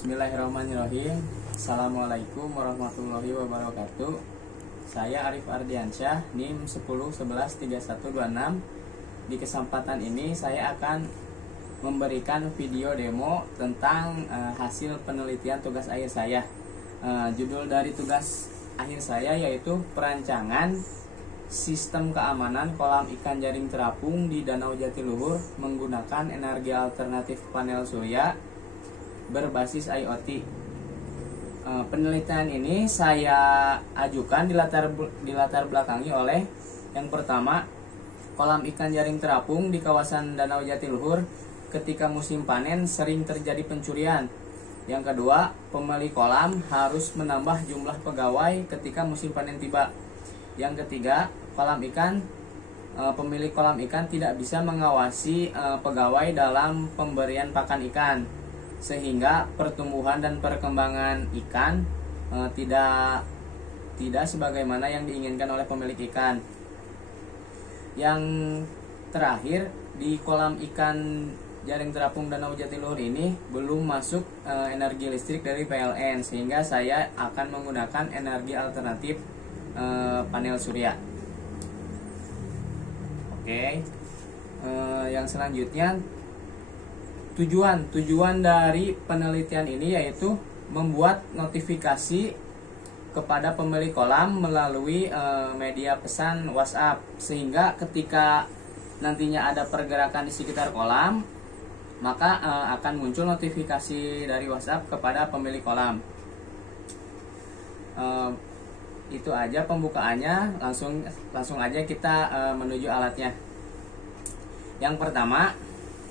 Bismillahirrahmanirrahim. Assalamualaikum warahmatullahi wabarakatuh. Saya Arif Ardiansyah, NIM 10113126. Di kesempatan ini saya akan memberikan video demo tentang hasil penelitian tugas akhir saya. Judul dari tugas akhir saya yaitu perancangan sistem keamanan kolam ikan jaring terapung di Danau Jatiluhur menggunakan energi alternatif panel surya berbasis IoT. Penelitian ini saya ajukan dilatar belakangi oleh yang pertama, kolam ikan jaring terapung di kawasan Danau Jatiluhur ketika musim panen sering terjadi pencurian. Yang kedua, pemilik kolam harus menambah jumlah pegawai ketika musim panen tiba. Yang ketiga, pemilik kolam ikan tidak bisa mengawasi pegawai dalam pemberian pakan ikan, sehingga pertumbuhan dan perkembangan ikan tidak sebagaimana yang diinginkan oleh pemilik ikan. Yang terakhir, di kolam ikan jaring terapung Danau Jatiluhur ini belum masuk energi listrik dari PLN, sehingga saya akan menggunakan energi alternatif panel surya. Oke. Yang selanjutnya, Tujuan dari penelitian ini yaitu membuat notifikasi kepada pemilik kolam melalui media pesan WhatsApp, sehingga ketika nantinya ada pergerakan di sekitar kolam, maka akan muncul notifikasi dari WhatsApp kepada pemilik kolam. Itu aja pembukaannya, langsung aja kita menuju alatnya. Yang pertama,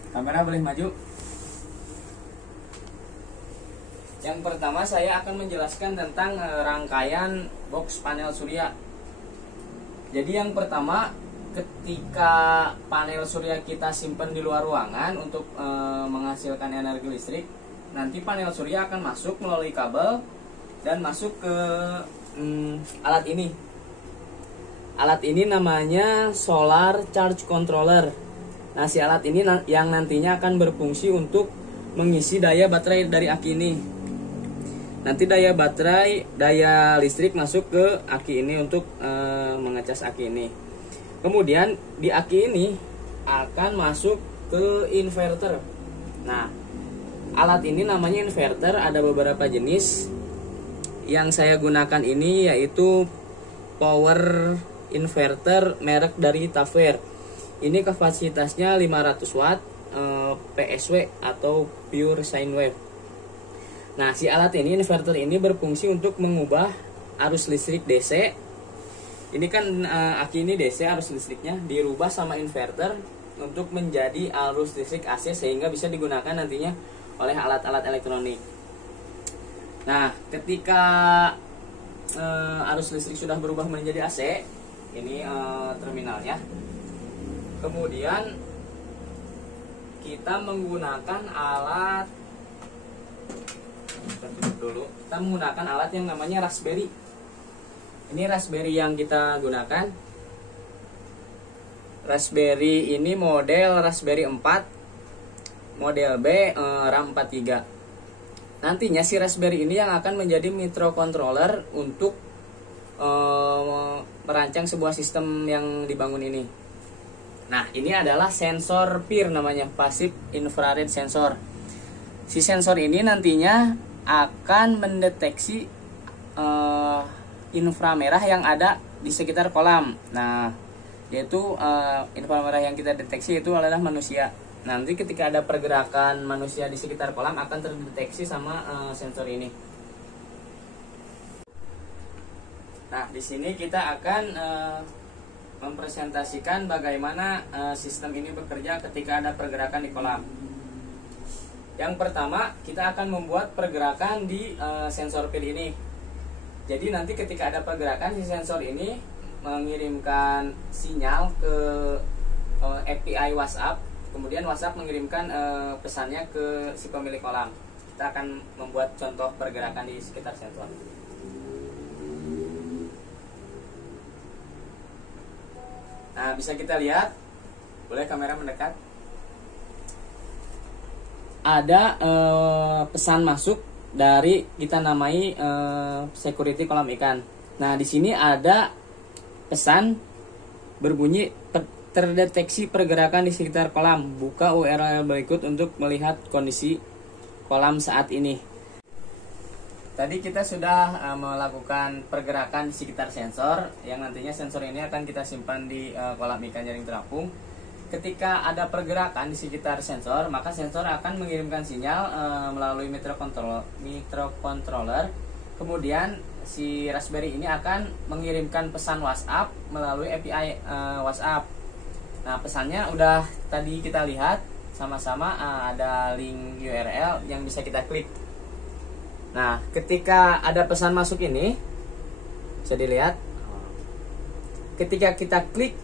kamera boleh maju. Yang pertama, saya akan menjelaskan tentang rangkaian box panel surya. Jadi yang pertama, ketika panel surya kita simpan di luar ruangan untuk menghasilkan energi listrik, nanti panel surya akan masuk melalui kabel dan masuk ke alat ini. Alat ini namanya solar charge controller. Nah, si alat ini yang nantinya akan berfungsi untuk mengisi daya baterai dari aki ini. Nanti daya listrik masuk ke aki ini untuk mengecas aki ini. Kemudian di aki ini akan masuk ke inverter. Nah, alat ini namanya inverter, ada beberapa jenis. Yang saya gunakan ini yaitu power inverter merek dari Taver. Ini kapasitasnya 500 watt PSW atau pure sine wave. Nah, si alat ini, inverter ini berfungsi untuk mengubah arus listrik DC. Ini kan aki ini DC, arus listriknya dirubah sama inverter untuk menjadi arus listrik AC, sehingga bisa digunakan nantinya oleh alat-alat elektronik. Nah, ketika arus listrik sudah berubah menjadi AC, ini terminalnya. Kemudian kita menggunakan alat yang namanya Raspberry. Ini Raspberry yang kita gunakan. Raspberry ini model Raspberry 4, model B, RAM 43. Nantinya si Raspberry ini yang akan menjadi microcontroller untuk merancang sebuah sistem yang dibangun ini. Nah, ini adalah sensor PIR, namanya Passive Infrared Sensor. Si sensor ini nantinya akan mendeteksi inframerah yang ada di sekitar kolam. Nah, yaitu inframerah yang kita deteksi itu adalah manusia. Nanti ketika ada pergerakan manusia di sekitar kolam akan terdeteksi sama sensor ini. Nah, di sini kita akan mempresentasikan bagaimana sistem ini bekerja ketika ada pergerakan di kolam. Yang pertama, kita akan membuat pergerakan di sensor PIR ini. Jadi nanti ketika ada pergerakan, si sensor ini mengirimkan sinyal ke API WhatsApp. Kemudian WhatsApp mengirimkan pesannya ke si pemilik kolam. Kita akan membuat contoh pergerakan di sekitar sensor. Nah, bisa kita lihat. Boleh kamera mendekat. Ada pesan masuk dari kita namai security kolam ikan. Nah, di sini ada pesan berbunyi terdeteksi pergerakan di sekitar kolam. Buka URL berikut untuk melihat kondisi kolam saat ini. Tadi kita sudah melakukan pergerakan di sekitar sensor, yang nantinya sensor ini akan kita simpan di kolam ikan jaring terapung. Ketika ada pergerakan di sekitar sensor, maka sensor akan mengirimkan sinyal melalui microcontroller. Kemudian si Raspberry ini akan mengirimkan pesan WhatsApp melalui API WhatsApp. Nah, pesannya udah tadi kita lihat sama-sama, ada link URL yang bisa kita klik. Nah, ketika ada pesan masuk ini, bisa dilihat. Ketika kita klik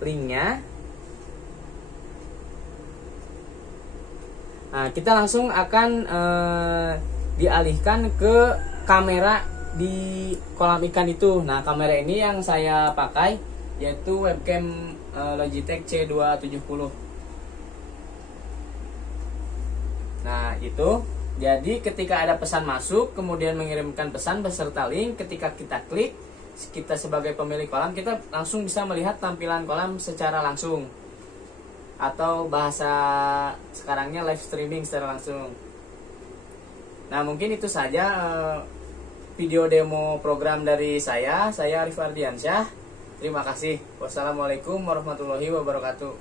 linknya, nah, kita langsung akan dialihkan ke kamera di kolam ikan itu. Nah, kamera ini yang saya pakai yaitu webcam Logitech C270. Nah, itu. Jadi ketika ada pesan masuk, kemudian mengirimkan pesan beserta link, ketika kita klik, kita sebagai pemilik kolam, kita langsung bisa melihat tampilan kolam secara langsung. Atau bahasa sekarangnya live streaming secara langsung. Nah, mungkin itu saja video demo program dari saya Arif Ardiansyah. Terima kasih. Wassalamualaikum warahmatullahi wabarakatuh.